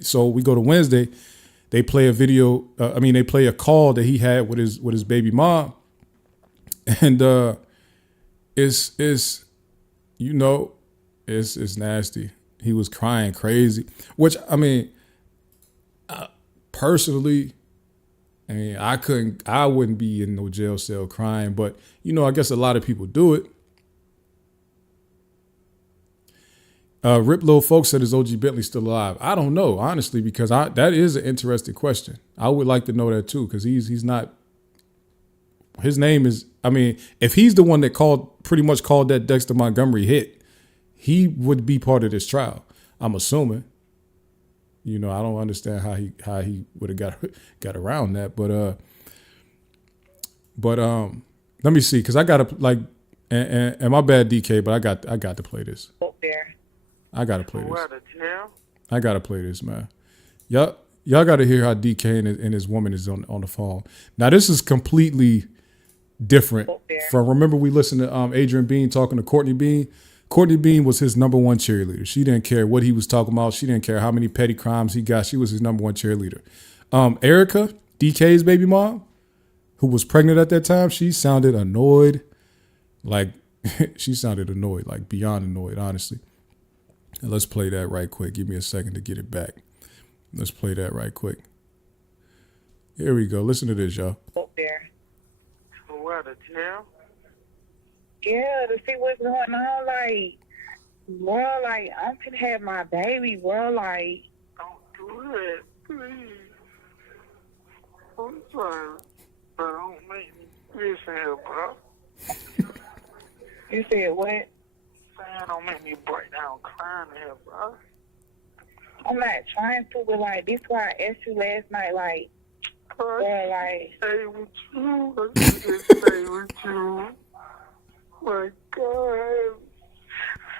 So we go to Wednesday. They play a video. They play a call that he had with his baby mom, and it's it's nasty. He was crying crazy, which personally, I wouldn't be in no jail cell crying, but I guess a lot of people do it. Rip Lil Folks said, is OG Bentley still alive? I don't know, honestly, because that is an interesting question. I would like to know that too, because he's not. His name is. If he's the one that pretty much called that Dexter Montgomery hit, he would be part of this trial. I'm assuming. I don't understand how he would have got around that, but let me see, because I gotta and my bad, DK, but I got to play this. I gotta play this. I gotta play this, man. Y'all gotta hear how DK and his woman is on the phone. Now this is completely different from. Remember we listened to Adrian Bean talking to Courtney Bean. Courtney Bean was his number one cheerleader. She didn't care what he was talking about. She didn't care how many petty crimes he got. She was his number one cheerleader. Erica, DK's baby mom, who was pregnant at that time, she sounded annoyed. Like beyond annoyed, honestly. And let's play that right quick. Give me a second to get it back. Let's play that right quick. Here we go. Listen to this, y'all. Up there. What, a jail? Yeah, to see what's going on. Like, bro, like, I'm gonna have my baby, bro. Like, don't do it, please. I'm sorry, but don't make me listen here, bro. You said what? Saying don't make me break down crying here, bro. I'm not trying to, but like, this is why I asked you last night, like, bro, like. Stay with you. I just stay with you. My God, I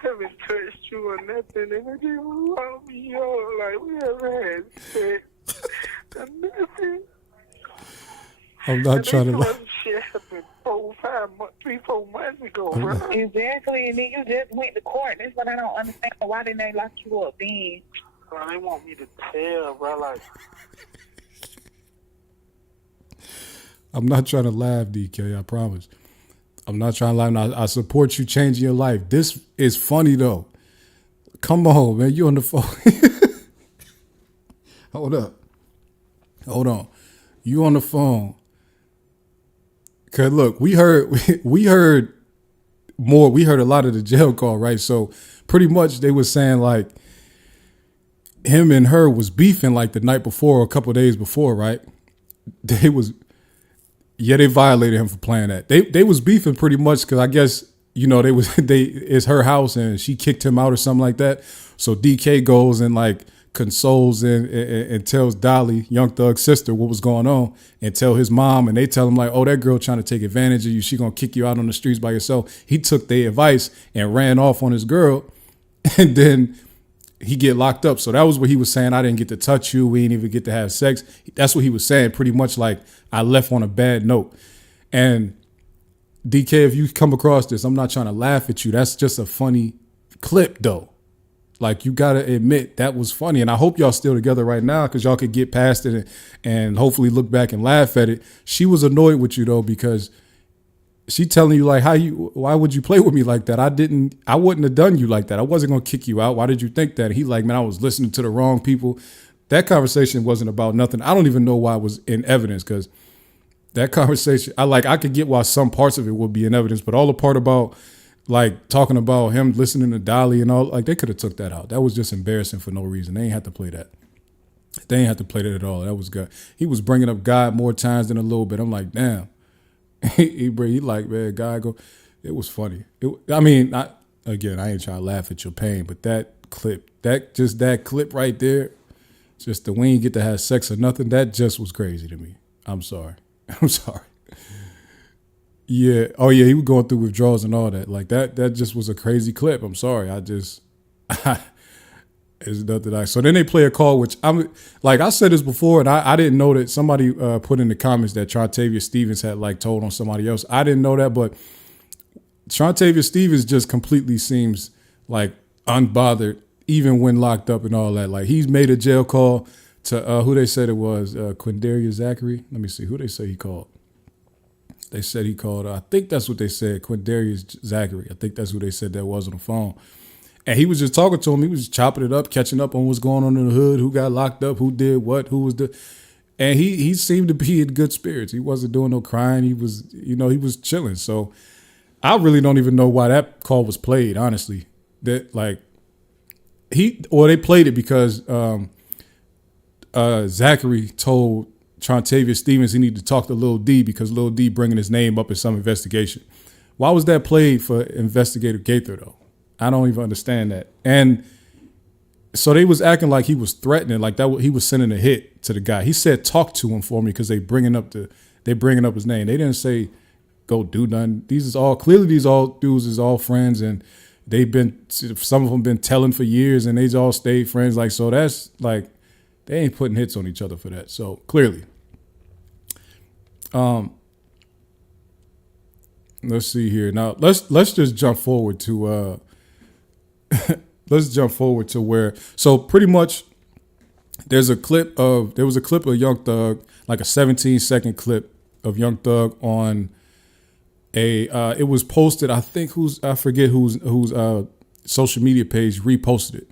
haven't touched you or nothing, and I just love you. Like, we haven't had sex or nothing. I'm not trying to. Shit happened 3-4 months ago, bro. Exactly, and then you just went to court. That's what I don't understand. Why didn't they lock you up then? Bro, they want me to tell, bro. Like, I'm not trying to laugh, DK. I promise. I'm not trying to laugh. I support you changing your life. This is funny though. Come on, man. You on the phone? Hold up. Hold on. You on the phone? Cause look, we heard more. We heard a lot of the jail call, right? So pretty much they was saying like him and her was beefing like the night before, or a couple of days before, right? They violated him for playing that. They was beefing pretty much because I guess it's her house and she kicked him out or something like that. So DK goes and like consoles and tells Dolly, Young Thug's sister, what was going on, and tell his mom, and they tell him like, oh, that girl trying to take advantage of you. She gonna kick you out on the streets by yourself. He took their advice and ran off on his girl, and then he get locked up. So that was what he was saying. I didn't get to touch you. We didn't even get to have sex. That's what he was saying. Pretty much like I left on a bad note. And DK, if you come across this, I'm not trying to laugh at you. That's just a funny clip though. Like you got to admit that was funny. And I hope y'all still together right now because y'all could get past it and hopefully look back and laugh at it. She was annoyed with you though, because she telling you like, why would you play with me like that? I wouldn't have done you like that. I wasn't going to kick you out. Why did you think that? He like, man, I was listening to the wrong people. That conversation wasn't about nothing. I don't even know why it was in evidence, because that conversation, I could get why some parts of it would be in evidence, but all the part about like talking about him listening to Dolly and all, like they could have took that out. That was just embarrassing for no reason. They ain't have to play that. They ain't have to play that at all. That was good. He was bringing up God more times than a little bit. I'm like, damn. he like, man, God go. It was funny. I ain't trying to laugh at your pain, but that clip right there, just the we ain't get to have sex or nothing, that just was crazy to me. I'm sorry. Yeah. Oh yeah, he was going through withdrawals and all that. Like that just was a crazy clip. I'm sorry. It's nothing. So then they play a call, which I'm like, I said this before, and I didn't know that somebody put in the comments that Travius Stevens had like told on somebody else. I didn't know that, but Travius Stevens just completely seems like unbothered, even when locked up and all that. Like he's made a jail call to who they said it was, Quindarius Zachary. Let me see who they say he called. They said he called, I think that's what they said, Quindarius Zachary. I think that's who they said that was on the phone. And he was just talking to him. He was chopping it up, catching up on what's going on in the hood, who got locked up, who did what, who was the. And he seemed to be in good spirits. He wasn't doing no crying. He was, he was chilling. So I really don't even know why that call was played, honestly. That like they played it because Zachary told Travius Stevens he needed to talk to Lil D because Lil D bringing his name up in some investigation. Why was that played for Investigator Gaither though? I don't even understand that. And so they was acting like he was threatening, like that he was sending a hit to the guy. He said, "Talk to him for me," because they bringing up his name. They didn't say go do nothing. These dudes is all friends, and some of them been telling for years, and they all stayed friends. Like so, that's like they ain't putting hits on each other for that. So clearly. Let's see here. Now let's just jump forward to where, so pretty much there was a clip of Young Thug, like a 17-second clip of Young Thug on it was posted, I forget whose social media page reposted it.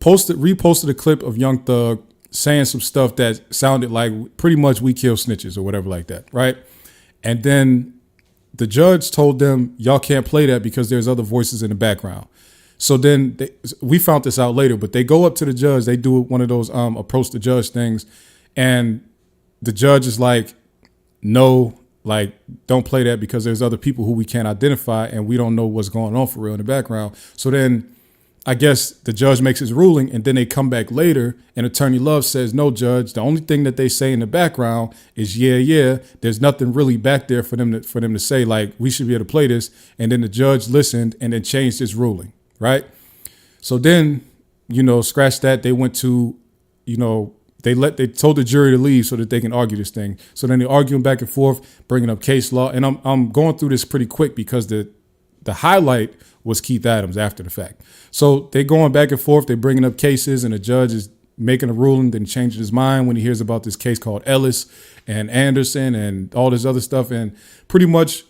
Reposted a clip of Young Thug saying some stuff that sounded like pretty much we kill snitches or whatever like that, right? And then the judge told them, y'all can't play that because there's other voices in the background. So then we found this out later, but they go up to the judge, they do one of those approach the judge things, and the judge is like, no, like don't play that because there's other people who we can't identify and we don't know what's going on for real in the background. So then I guess the judge makes his ruling, and then they come back later and Attorney Love says, no, judge, the only thing that they say in the background is yeah, there's nothing really back there for them to say, like, we should be able to play this. And then the judge listened and then changed his ruling, right? So then, scratch that. They went to, they told the jury to leave so that they can argue this thing. So then they're arguing back and forth, bringing up case law. And I'm going through this pretty quick because the highlight was Keith Adams after the fact. So they going back and forth, they bringing up cases, and the judge is making a ruling, then changing his mind when he hears about this case called Ellis and Anderson and all this other stuff. And pretty much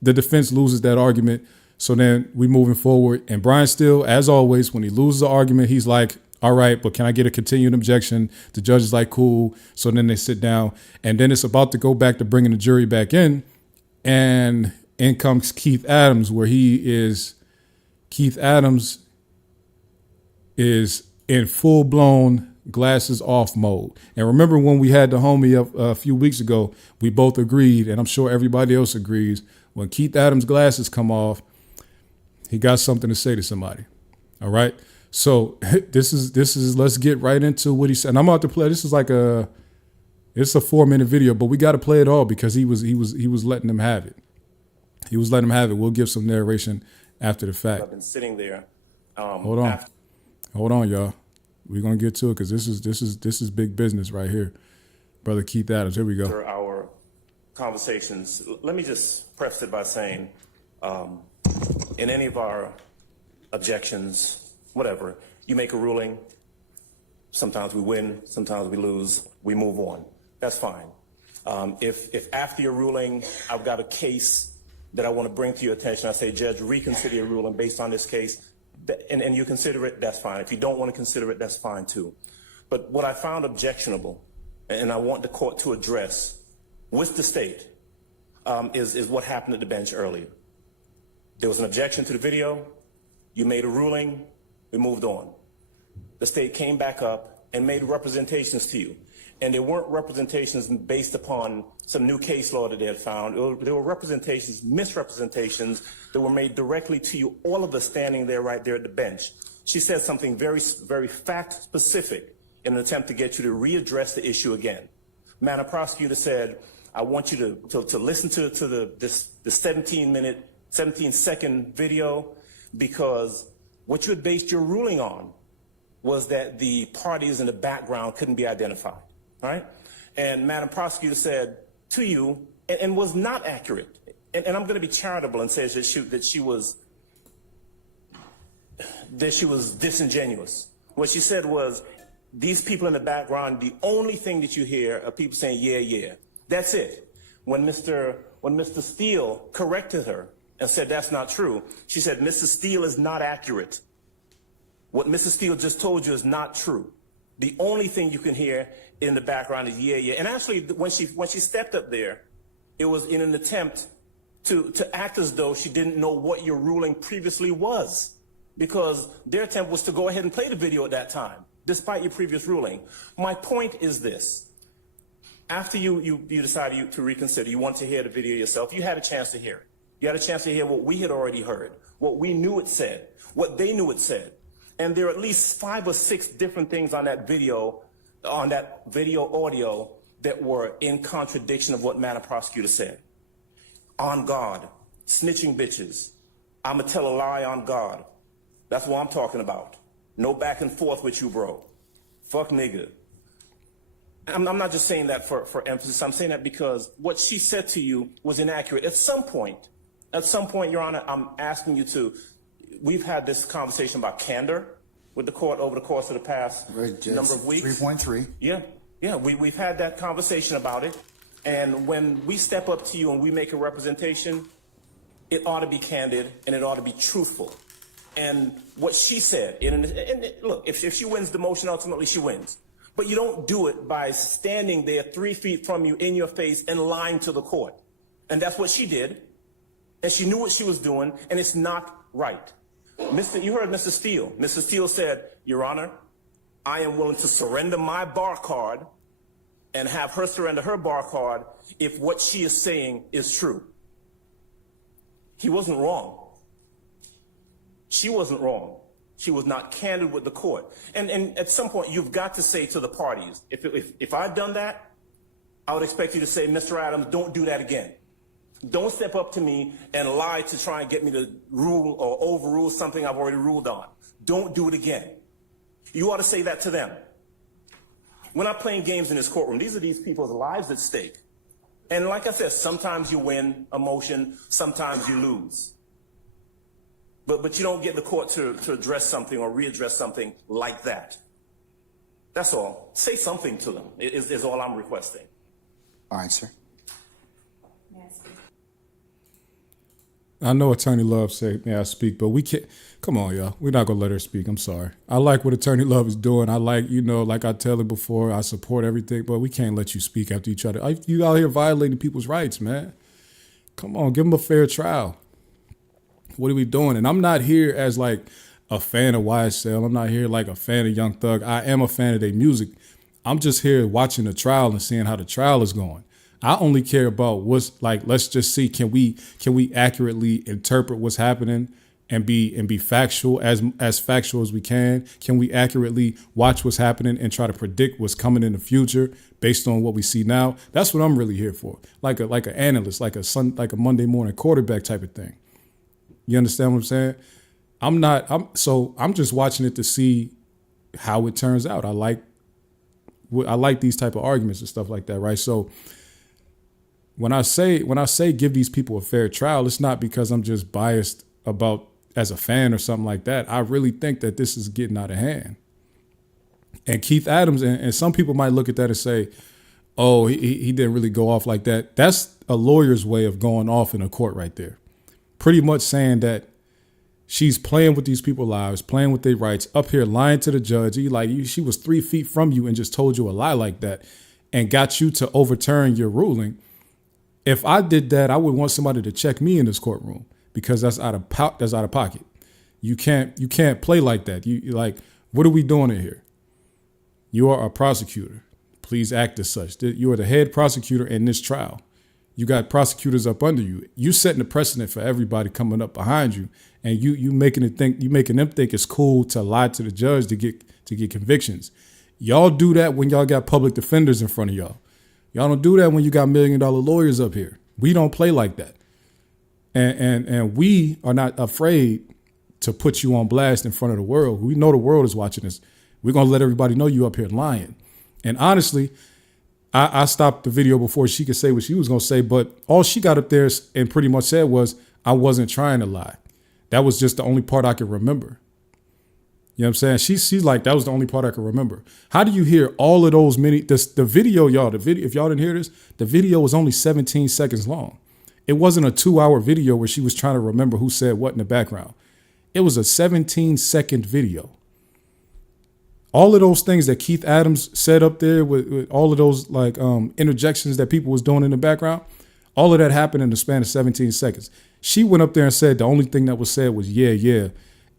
the defense loses that argument. So then we moving forward, and Brian Steele, as always, when he loses the argument, he's like, all right, but can I get a continued objection? The judge is like, cool. So then they sit down, and then it's about to go back to bringing the jury back in, and in comes Keith Adams, where Keith Adams is in full-blown glasses off mode. And remember when we had the homie a few weeks ago, we both agreed, and I'm sure everybody else agrees, when Keith Adams' glasses come off, he got something to say to somebody. All right? So this is let's get right into what he said. And I'm about to play, it's a 4-minute video, but we got to play it all because he was letting them have it. He was letting them have it. We'll give some narration after the fact. I've been sitting there. Hold on, y'all. We're gonna get to it because this is big business right here, brother Keith Adams. Here we go. After our conversations, let me just preface it by saying, in any of our objections, whatever, you make a ruling. Sometimes we win, sometimes we lose. We move on. That's fine. If after your ruling, I've got a case that I want to bring to your attention, I say, Judge, reconsider your ruling based on this case, and you consider it, that's fine. If you don't want to consider it, that's fine too. But what I found objectionable, and I want the court to address with the state, is what happened at the bench earlier. There was an objection to the video, you made a ruling, we moved on. The state came back up and made representations to you. And they weren't representations based upon some new case law that they had found. There were representations, misrepresentations that were made directly to you, all of us standing there right there at the bench. She said something very, very fact specific in an attempt to get you to readdress the issue again. Madam Prosecutor said, I want you to listen to the 17-second video, because what you had based your ruling on was that the parties in the background couldn't be identified. All right? And Madam Prosecutor said to you, and was not accurate, and I'm going to be charitable and say that she was that she was disingenuous. What she said was, these people in the background, the only thing that you hear are people saying, yeah, yeah. That's it. When Mr. Steele corrected her and said that's not true, she said, Mrs. Steele is not accurate. What Mrs. Steele just told you is not true. The only thing you can hear in the background is yeah, yeah. And actually, when she stepped up there, it was in an attempt to act as though she didn't know what your ruling previously was, because their attempt was to go ahead and play the video at that time, despite your previous ruling. My point is this. After you decided to reconsider, you want to hear the video yourself, you had a chance to hear it. You had a chance to hear what we had already heard, what we knew it said, what they knew it said. And there are at least 5 or 6 different things on that video audio that were in contradiction of what Madam Prosecutor said. On God, snitching bitches, I'ma tell a lie on God. That's what I'm talking about. No back and forth with you, bro. Fuck nigga. I'm not just saying that for emphasis. I'm saying that because what she said to you was inaccurate. At some point, Your Honor, I'm asking you to, we've had this conversation about candor with the court over the course of the past number of weeks. 3.3. Yeah, we've had that conversation about it. And when we step up to you and we make a representation, it ought to be candid and it ought to be truthful. And what she said, and look, if she wins the motion, ultimately she wins. But you don't do it by standing there 3 feet from you in your face and lying to the court. And that's what she did. And she knew what she was doing, and it's not right. You heard Mr. Steele. Mr. Steele said, Your Honor, I am willing to surrender my bar card and have her surrender her bar card if what she is saying is true. He wasn't wrong. She wasn't wrong. She was not candid with the court. And at some point, you've got to say to the parties, if I'd done that, I would expect you to say, Mr. Adams, don't do that again. Don't step up to me and lie to try and get me to rule or overrule something I've already ruled on. Don't do it again. You ought to say that to them. We're not playing games in this courtroom. These are these people's lives at stake. And like I said, sometimes you win a motion, sometimes you lose. But you don't get the court to address something or readdress something like that. That's all. Say something to them is all I'm requesting. All right, sir. I know Attorney Love said, may I speak, but we can't. Come on, y'all. We're not going to let her speak. I'm sorry. I like what Attorney Love is doing. I like, like I tell her before, I support everything, but we can't let you speak after each other. You out here violating people's rights, man. Come on, give them a fair trial. What are we doing? And I'm not here as like a fan of YSL. I'm not here like a fan of Young Thug. I am a fan of their music. I'm just here watching the trial and seeing how the trial is going. I only care about what's like, let's just see, can we accurately interpret what's happening and be factual, as factual as we can? Can we accurately watch what's happening and try to predict what's coming in the future based on what we see now? That's what I'm really here for. Like an analyst, like a Monday morning quarterback type of thing. You understand what I'm saying? I'm just watching it to see how it turns out. I like these type of arguments and stuff like that, right? So when I say give these people a fair trial, it's not because I'm just biased about as a fan or something like that. I really think that this is getting out of hand. And Keith Adams, and some people might look at that and say, oh, he didn't really go off like that. That's a lawyer's way of going off in a court right there. Pretty much saying that she's playing with these people's lives, playing with their rights, up here lying to the judge. She was 3 feet from you and just told you a lie like that and got you to overturn your ruling. If I did that, I would want somebody to check me in this courtroom because that's out of pocket. You can't play like that. You like, what are we doing in here? You are a prosecutor. Please act as such. You are the head prosecutor in this trial. You got prosecutors up under you. You setting the precedent for everybody coming up behind you, and you making them think it's cool to lie to the judge to get convictions. Y'all do that when y'all got public defenders in front of y'all. Y'all don't do that when you got $1 million lawyers up here. We don't play like that. And we are not afraid to put you on blast in front of the world. We know the world is watching this. We're going to let everybody know you up here lying. And honestly, I stopped the video before she could say what she was going to say, but all she got up there and pretty much said was, I wasn't trying to lie. That was just the only part I could remember. You know what I'm saying? She's like, that was the only part I could remember. How do you hear all of those the video, y'all, if y'all didn't hear this, the video was only 17 seconds long. It wasn't a 2-hour video where she was trying to remember who said what in the background. It was a 17-second video. All of those things that Keith Adams said up there with all of those like interjections that people was doing in the background, all of that happened in the span of 17 seconds. She went up there and said the only thing that was said was yeah, yeah.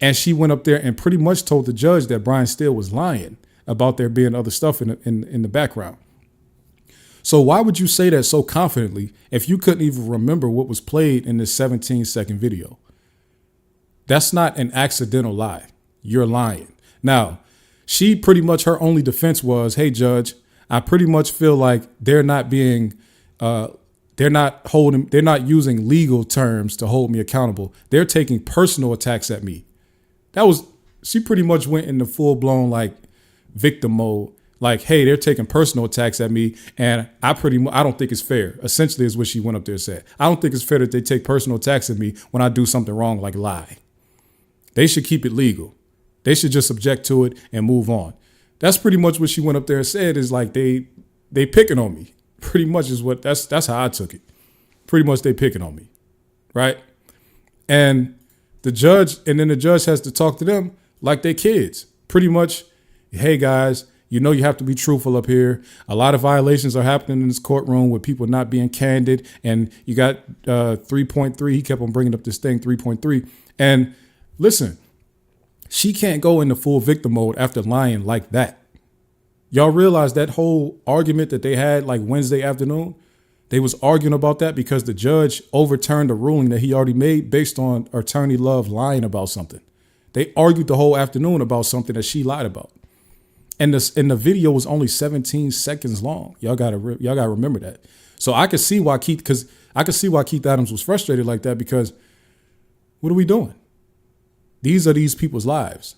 And she went up there and pretty much told the judge that Brian Steele was lying about there being other stuff in the background. So why would you say that so confidently if you couldn't even remember what was played in this 17-second video? That's not an accidental lie. You're lying. Now, she pretty much, her only defense was, hey, judge, I pretty much feel like they're not being, they're not using legal terms to hold me accountable. They're taking personal attacks at me. She pretty much went into full blown like victim mode. Like, hey, they're taking personal attacks at me, and I don't think it's fair. Essentially, is what she went up there and said. I don't think it's fair that they take personal attacks at me when I do something wrong, like lie. They should keep it legal. They should just object to it and move on. That's pretty much what she went up there and said. Is like they picking on me. Pretty much is what that's how I took it. Pretty much they picking on me, right? And the judge has to talk to them like they kids. Pretty much, hey guys, you know you have to be truthful up here. A lot of violations are happening in this courtroom with people not being candid. And you got 3.3. He kept on bringing up this thing, 3.3. And listen, she can't go into full victim mode after lying like that. Y'all realize that whole argument that they had like Wednesday afternoon? They was arguing about that because the judge overturned a ruling that he already made based on Attorney Love lying about something. They argued the whole afternoon about something that she lied about. And the video was only 17 seconds long. Y'all gotta remember that. So I could see why Keith Adams was frustrated like that, because what are we doing? These are these people's lives.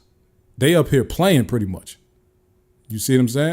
They up here playing pretty much. You see what I'm saying?